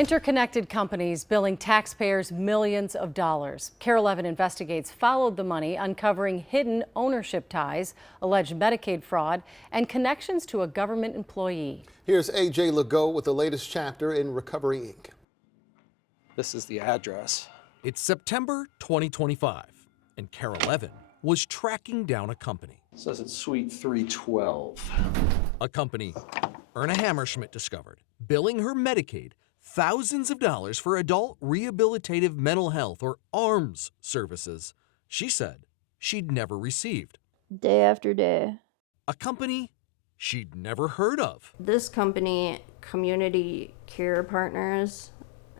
Interconnected companies billing taxpayers millions of dollars. KARE 11 Investigates followed the money, uncovering hidden ownership ties, alleged Medicaid fraud, and connections to a government employee. Here's AJ Legault with the latest chapter in Recovery Inc. This is the address. It's September 2025, and KARE 11 was tracking down a company. It says it's Suite 312. A company Erna Hammerschmidt discovered billing her Medicaid thousands of dollars for adult rehabilitative mental health, or ARMS, services she said she'd never received. Day after day. A company she'd never heard of. This company, Community Care Partners,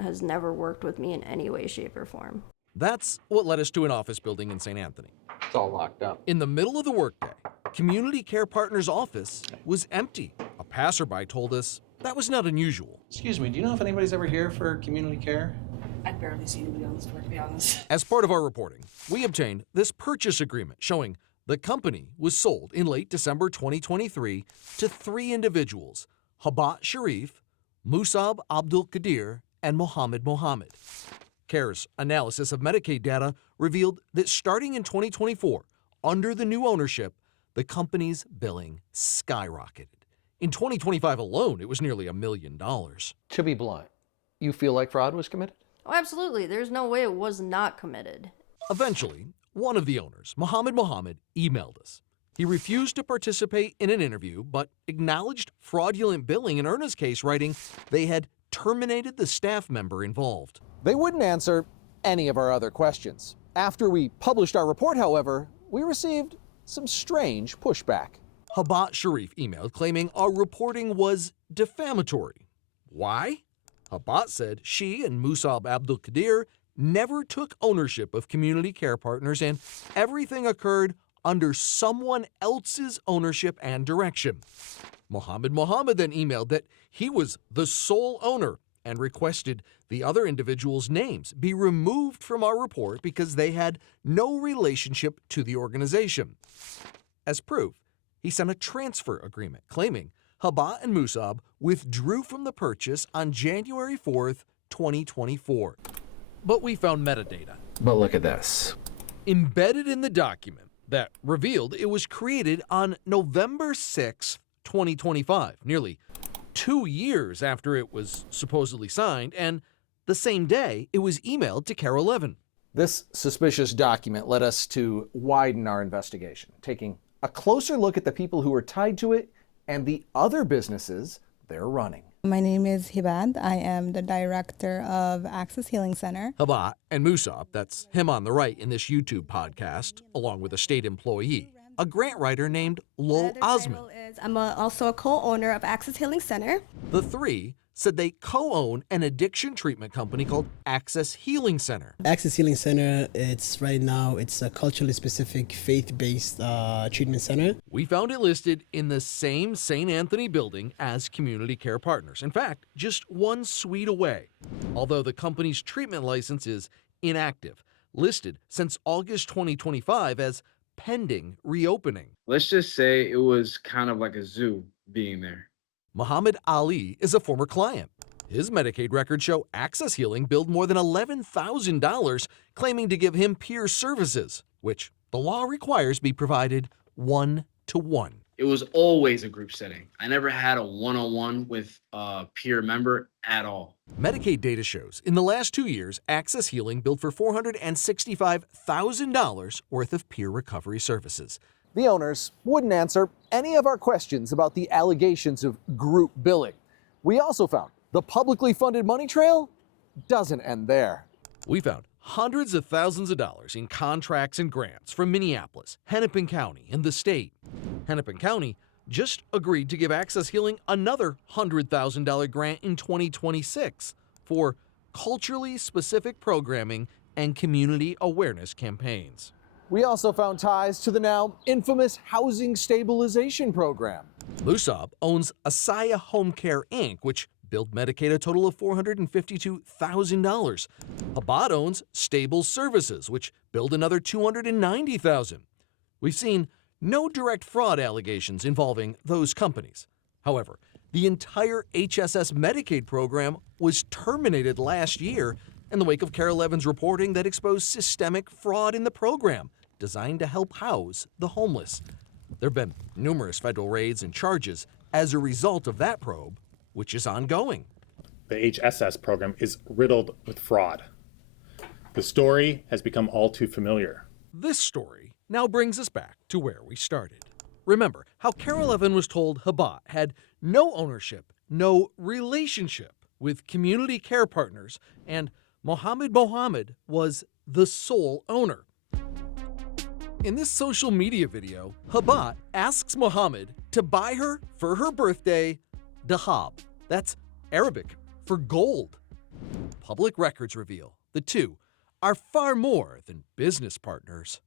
has never worked with me in any way, shape, or form. That's what led us to an office building in St. Anthony. It's all locked up. In the middle of the workday, Community Care Partners' office was empty. A passerby told us that was not unusual. Excuse me, do you know if anybody's ever here for community care? I barely see anybody on this floor, to be honest. As part of our reporting, we obtained this purchase agreement showing the company was sold in late December 2023 to 3 individuals: Habat Sharif, Musab Abdul Qadir, and Mohammed Mohammed. CARE's analysis of Medicaid data revealed that starting in 2024, under the new ownership, the company's billing skyrocketed. In 2025 alone, it was nearly $1 million. To be blunt, you feel like fraud was committed? Oh, absolutely. There's no way it was not committed. Eventually, one of the owners, Mohammed Mohammed, emailed us. He refused to participate in an interview, but acknowledged fraudulent billing in Erna's case, writing they had terminated the staff member involved. They wouldn't answer any of our other questions. After we published our report, however, we received some strange pushback. Habat Sharif emailed claiming our reporting was defamatory. Why? Habat said she and Musab Abdul Qadir never took ownership of Community Care Partners, and everything occurred under someone else's ownership and direction. Mohammed Mohammed then emailed that he was the sole owner and requested the other individuals' names be removed from our report because they had no relationship to the organization. As proof, he sent a transfer agreement claiming Habat and Musab withdrew from the purchase on January 4th, 2024. But we found metadata. But look at this. Embedded in the document that revealed it was created on November 6th, 2025, nearly 2 years after it was supposedly signed, and the same day it was emailed to KARE 11. This suspicious document led us to widen our investigation, taking a closer look at the people who are tied to it and the other businesses they're running. My name is Hibad. I am the director of Access Healing Center. Habat and Musab, that's him on the right in this YouTube podcast, along with a state employee, a grant writer named Lol Osman. I'm also a co-owner of Access Healing Center. The 3 said they co-own an addiction treatment company called Access Healing Center. Access Healing Center, it's a culturally specific, faith-based treatment center. We found it listed in the same St. Anthony building as Community Care Partners. In fact, just 1 suite away. Although the company's treatment license is inactive, listed since August 2025 as pending reopening. Let's just say it was kind of like a zoo being there. Muhammad Ali is a former client. His Medicaid records show Access Healing billed more than $11,000, claiming to give him peer services, which the law requires be provided 1-to-1. It was always a group setting. I never had a one-on-one with a peer member at all. Medicaid data shows in the last 2 years, Access Healing billed for $465,000 worth of peer recovery services. The owners wouldn't answer any of our questions about the allegations of group billing. We also found the publicly funded money trail doesn't end there. We found hundreds of thousands of dollars in contracts and grants from Minneapolis, Hennepin County, and the state. Hennepin County just agreed to give Access Healing another $100,000 grant in 2026 for culturally specific programming and community awareness campaigns. We also found ties to the now infamous housing stabilization program. Musab owns Asaya Home Care, Inc., which billed Medicaid a total of $452,000. Habat owns Stable Services, which billed another $290,000. We've seen no direct fraud allegations involving those companies. However, The entire HSS Medicaid program was terminated last year in the wake of KARE 11's reporting that exposed systemic fraud in the program designed to help house the homeless. There have been numerous federal raids and charges as a result of that probe, which is ongoing. The HSS program is riddled with fraud. The story has become all too familiar. This story now brings us back to where we started. Remember how KARE 11 was told Habat had no ownership, no relationship with community care partners, and Mohammed was the sole owner. In this social media video, Habat asks Mohammed to buy her, for her birthday, dahab. That's Arabic for gold. Public records reveal the two are far more than business partners.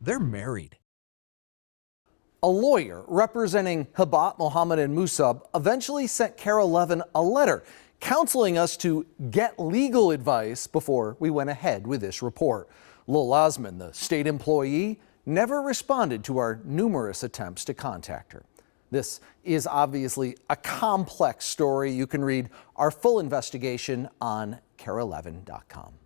They're married. A lawyer representing Habat, Mohammed, and Musab eventually sent KARE 11 a letter counseling us to get legal advice before we went ahead with this report. Lil Osman, the state employee, never responded to our numerous attempts to contact her. This is obviously a complex story. You can read our full investigation on KARE11.com.